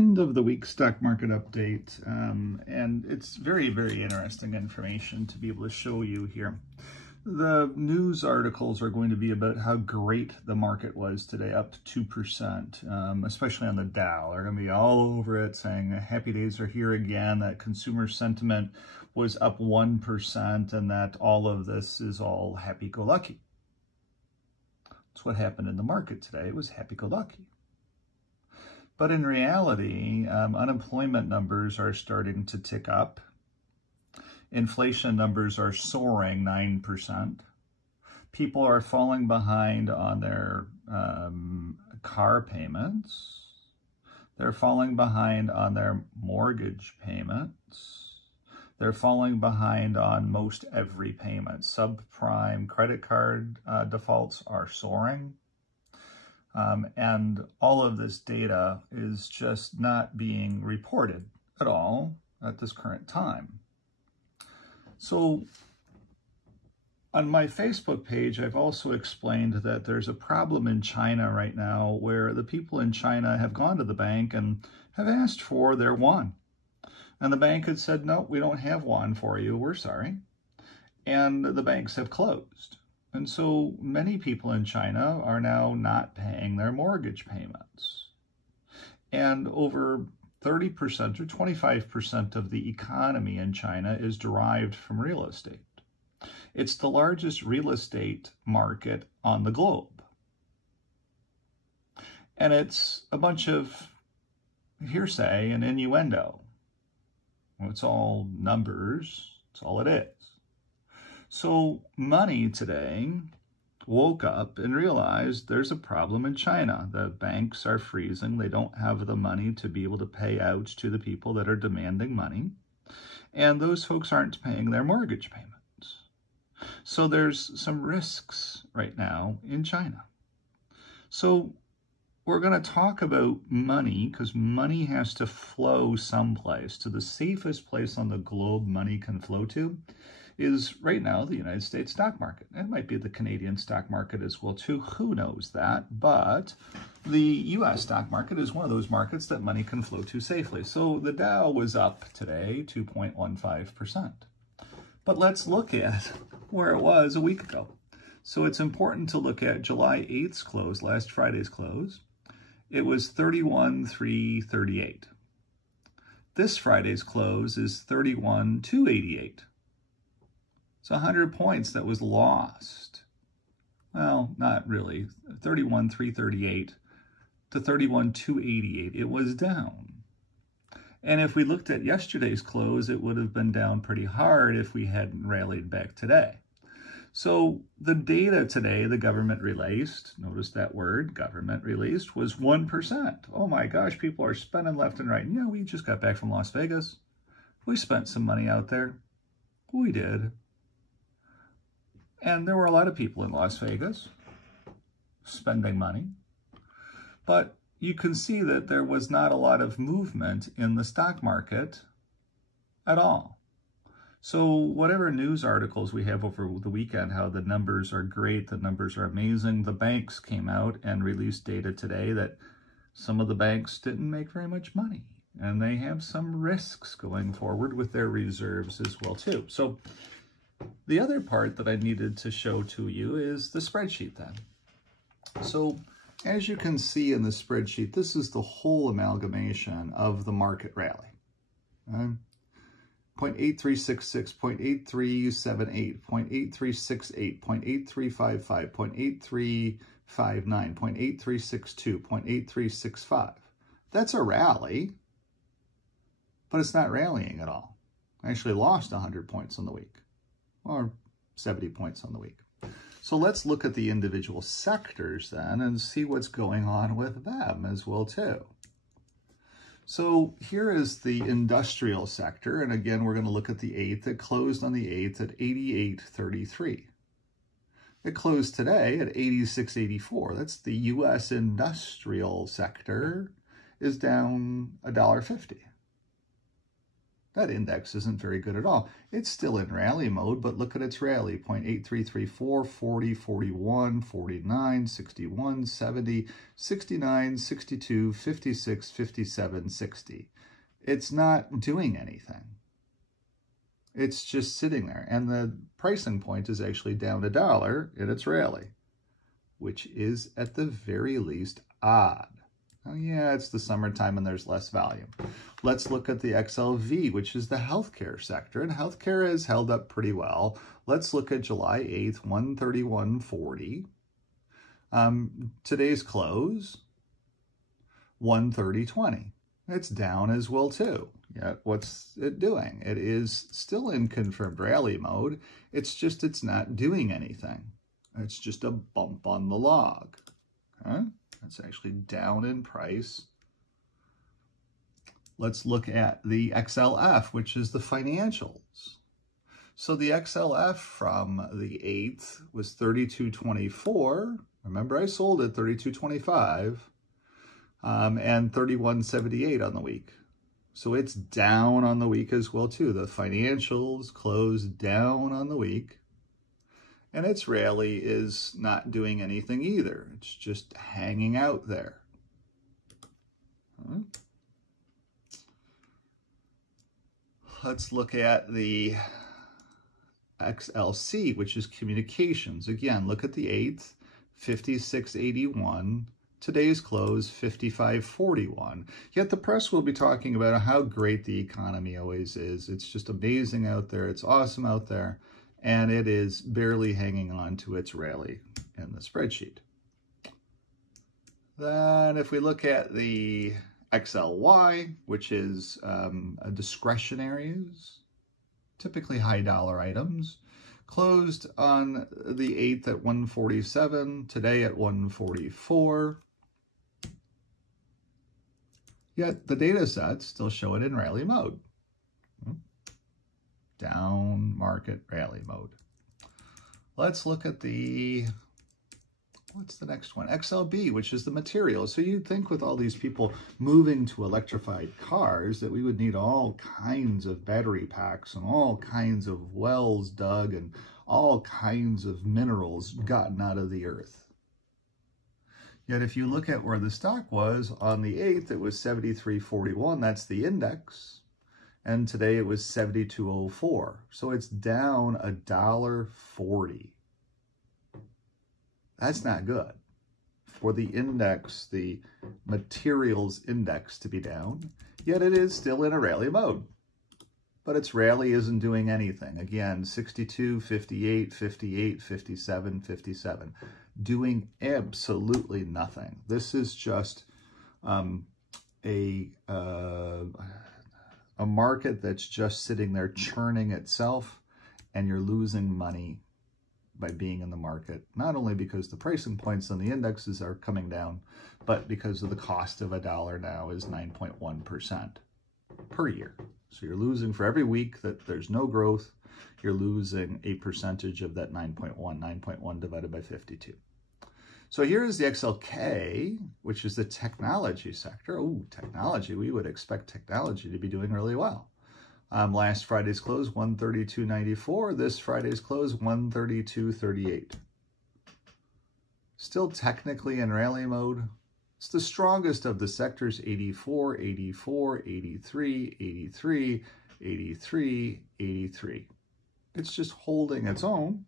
end of the week stock market update, and it's very, very interesting information to be able to show you here. The news articles are going to be about how great the market was today, up 2%, especially on the Dow. They're going to be all over it saying happy days are here again, that consumer sentiment was up 1%, and that all of this is all happy-go-lucky. That's what happened in the market today. It was happy-go-lucky. But in reality, unemployment numbers are starting to tick up. Inflation numbers are soaring 9%. People are falling behind on their car payments. They're falling behind on their mortgage payments. They're falling behind on most every payment. Subprime credit card defaults are soaring. And all of this data is just not being reported at all at this current time. So on my Facebook page, I've also explained that there's a problem in China right now where the people in China have gone to the bank and have asked for their yuan. And the bank had said, no, we don't have yuan for you, we're sorry. And the banks have closed. And so many people in China are now not paying their mortgage payments. And over 30% or 25% of the economy in China is derived from real estate. It's the largest real estate market on the globe. And it's a bunch of hearsay and innuendo. It's all numbers. It's all it is. So money today woke up and realized there's a problem in China. The banks are freezing. They don't have the money to be able to pay out to the people that are demanding money. And those folks aren't paying their mortgage payments. So there's some risks right now in China. So we're going to talk about money because money has to flow someplace. To the safest place on the globe money can flow to is right now the United States stock market. It might be the Canadian stock market as well too. Who knows that? But the U.S. stock market is one of those markets that money can flow to safely. So the Dow was up today 2.15%. But let's look at where it was a week ago. So it's important to look at July 8th's close, last Friday's close. It was 31,338. This Friday's close is 31,288. It's 100 points that was lost. Well, not really. 31,338 to 31,288. It was down. And if we looked at yesterday's close, it would have been down pretty hard if we hadn't rallied back today. So the data today the government released, notice that word, government released, was 1%. Oh my gosh, people are spending left and right. Yeah, we just got back from Las Vegas. We spent some money out there. We did. And there were a lot of people in Las Vegas spending money. But you can see that there was not a lot of movement in the stock market at all. So whatever news articles we have over the weekend, how the numbers are great, the numbers are amazing, the banks came out and released data today that some of the banks didn't make very much money. And they have some risks going forward with their reserves as well too. So the other part that I needed to show to you is the spreadsheet then. So as you can see in the spreadsheet, this is the whole amalgamation of the market rally. 0.8366, 0.8378, 0.8368, 0.8355, 0.8359, 0.8362, 0.8365. That's a rally, but it's not rallying at all. I actually lost 100 points on the week, or 70 points on the week. So let's look at the individual sectors then and see what's going on with them as well too. So here is the industrial sector, and again, we're going to look at the 8th. It closed on the 8th at 88.33. It closed today at 86.84. That's the U.S. industrial sector is down $1.50. that index isn't very good at all. It's still in rally mode, but look at its rally, 0.8334, 40, 41, 49, 61, 70, 69, 62, 56, 57, 60. It's not doing anything. It's just sitting there. And the pricing point is actually down $1 in its rally, which is at the very least odd. Oh yeah, it's the summertime and there's less volume. Let's look at the XLV, which is the healthcare sector, and healthcare has held up pretty well. Let's look at July 8th, 131.40. Today's close, 130.20. It's down as well too. Yet what's it doing? It is still in confirmed rally mode. It's not doing anything. It's just a bump on the log. Okay? It's actually down in price. Let's look at the XLF, which is the financials. So the XLF from the 8th was 32.24. Remember, I sold it 32.25 and 31.78 on the week. So it's down on the week as well too. The financials closed down on the week. And its rally is not doing anything either. It's just hanging out there. Let's look at the XLC, which is communications. Again, look at the 8th, 56.81. Today's close, 55.41. Yet the press will be talking about how great the economy always is. It's just amazing out there. It's awesome out there. And it is barely hanging on to its rally in the spreadsheet. Then if we look at the XLY, which is discretionaries, typically high dollar items, closed on the 8th at 147, today at 144. Yet the data sets still show it in rally mode. Down market rally mode. Let's look at what's the next one? XLB, which is the material. So you'd think with all these people moving to electrified cars that we would need all kinds of battery packs and all kinds of wells dug and all kinds of minerals gotten out of the earth. Yet if you look at where the stock was on the 8th, it was 73.41. That's the index. And today it was 72.04. So it's down $1.40. That's not good. For the index, the materials index to be down, yet it is still in a rally mode. But its rally isn't doing anything. Again, 62, 58, 58, 57, 57. Doing absolutely nothing. This is just a market that's just sitting there churning itself, and you're losing money by being in the market, not only because the pricing points on the indexes are coming down, but because of the cost of $1 now is 9.1% per year. So you're losing for every week that there's no growth, you're losing a percentage of that 9.1 divided by 52. So here is the XLK, which is the technology sector. Oh, technology, we would expect technology to be doing really well. Last Friday's close, 132.94. This Friday's close, 132.38. Still technically in rally mode. It's the strongest of the sectors, 84, 84, 83, 83, 83, 83. It's just holding its own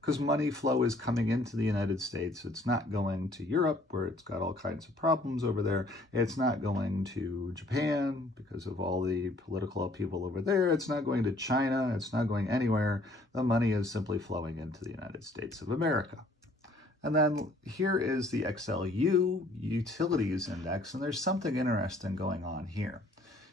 because money flow is coming into the United States. It's not going to Europe, where it's got all kinds of problems over there. It's not going to Japan because of all the political upheaval over there. It's not going to China. It's not going anywhere. The money is simply flowing into the United States of America. And then here is the XLU Utilities Index, and there's something interesting going on here.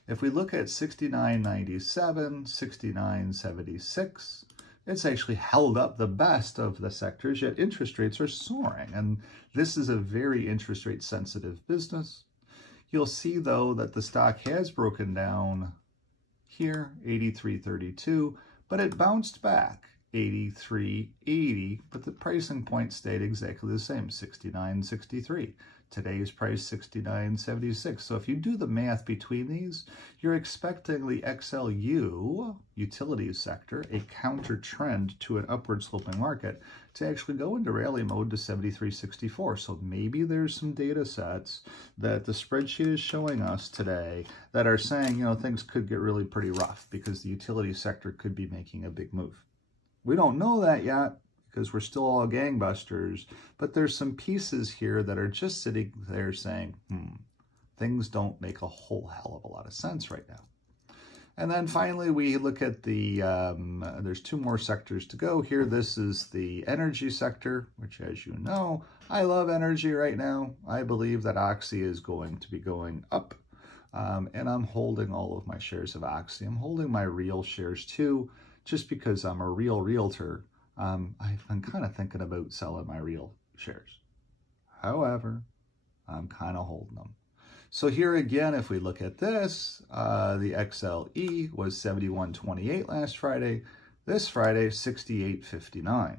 If we look at 69.97, 69.76, it's actually held up the best of the sectors, yet interest rates are soaring. And this is a very interest rate sensitive business. You'll see, though, that the stock has broken down here, 83.32, but it bounced back, 83.80, but the pricing point stayed exactly the same, 69.63. Today's price, 69.76. So if you do the math between these, you're expecting the XLU, utilities sector, a counter trend to an upward sloping market, to actually go into rally mode to 73.64. So maybe there's some data sets that the spreadsheet is showing us today that are saying, you know, things could get really pretty rough because the utility sector could be making a big move. We don't know that yet, because we're still all gangbusters, but there's some pieces here that are just sitting there saying, things don't make a whole hell of a lot of sense right now. And then finally, we look at the, there's two more sectors to go here. This is the energy sector, which, as you know, I love energy right now. I believe that Oxy is going to be going up, and I'm holding all of my shares of Oxy. I'm holding my real shares too, just because I'm a real realtor. I've been kind of thinking about selling my real shares. However, I'm kind of holding them. So here again, if we look at this, the XLE was 71.28 last Friday. This Friday, 68.59.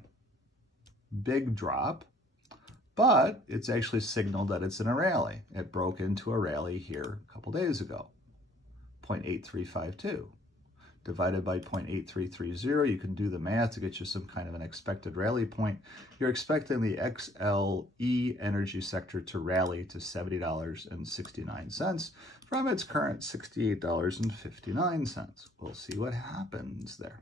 Big drop, but it's actually signaled that it's in a rally. It broke into a rally here a couple days ago, 0.8352. Divided by 0.8330, you can do the math to get you some kind of an expected rally point. You're expecting the XLE energy sector to rally to $70.69 from its current $68.59. We'll see what happens there.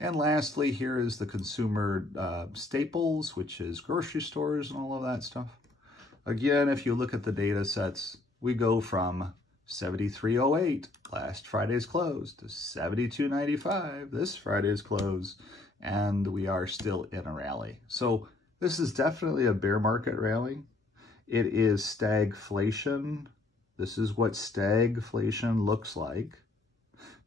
And lastly, here is the consumer staples, which is grocery stores and all of that stuff. Again, if you look at the data sets, we go from 73.08 last Friday's close to 72.95 this Friday's close, and we are still in a rally. So this is definitely a bear market rally. It is stagflation. This is what stagflation looks like.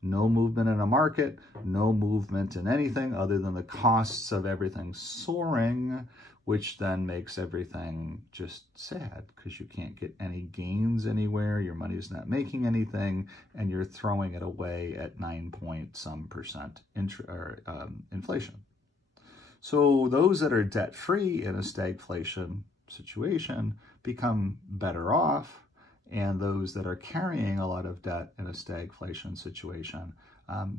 No movement in a market, no movement in anything other than the costs of everything soaring, which then makes everything just sad because you can't get any gains anywhere, your money's not making anything, and you're throwing it away at 9-point-some% inflation. So those that are debt-free in a stagflation situation become better off, and those that are carrying a lot of debt in a stagflation situation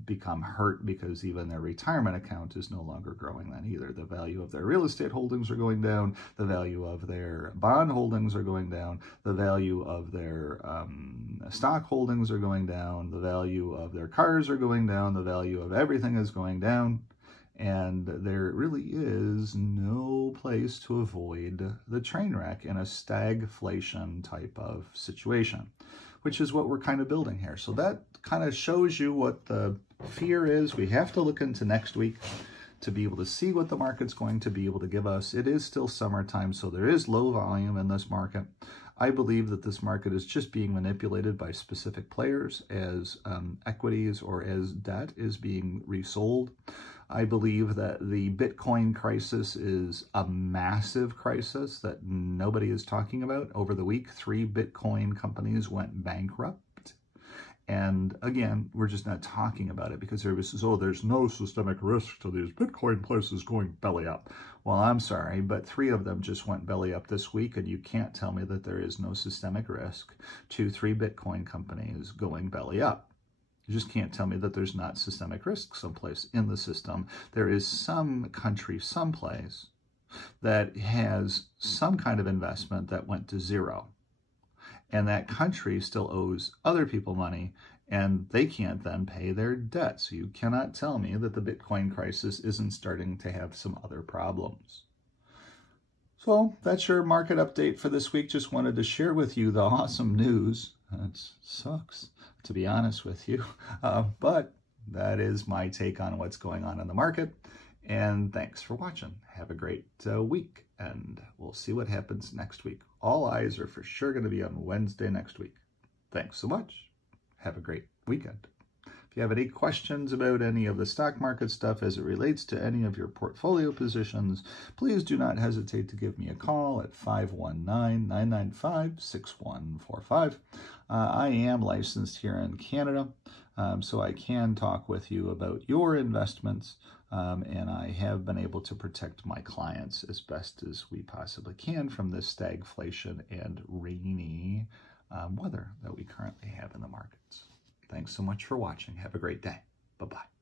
become hurt because even their retirement account is no longer growing then either. The value of their real estate holdings are going down, the value of their bond holdings are going down, the value of their stock holdings are going down, the value of their cars are going down, the value of everything is going down, and there really is no place to avoid the train wreck in a stagflation type of situation, which is what we're kind of building here. So that kind of shows you what the fear is. We have to look into next week to be able to see what the market's going to be able to give us. It is still summertime, so there is low volume in this market. I believe that this market is just being manipulated by specific players as equities or as debt is being resold. I believe that the Bitcoin crisis is a massive crisis that nobody is talking about. Over the week, 3 Bitcoin companies went bankrupt. And again, we're just not talking about it because everybody says, oh, there's no systemic risk to these Bitcoin prices going belly up. Well, I'm sorry, but 3 of them just went belly up this week, and you can't tell me that there is no systemic risk to 3 Bitcoin companies going belly up. You just can't tell me that there's not systemic risk someplace in the system. There is some country someplace that has some kind of investment that went to zero. And that country still owes other people money, and they can't then pay their debt. So you cannot tell me that the Bitcoin crisis isn't starting to have some other problems. So that's your market update for this week. Just wanted to share with you the awesome news. It sucks, to be honest with you, but that is my take on what's going on in the market. And thanks for watching. Have a great week, and we'll see what happens next week. All eyes are for sure going to be on Wednesday next week. Thanks so much. Have a great weekend. If you have any questions about any of the stock market stuff as it relates to any of your portfolio positions, please do not hesitate to give me a call at 519-995-6145. I am licensed here in Canada, so I can talk with you about your investments. and I have been able to protect my clients as best as we possibly can from this stagflation and rainy weather that we currently have in the markets. Thanks so much for watching. Have a great day. Bye-bye.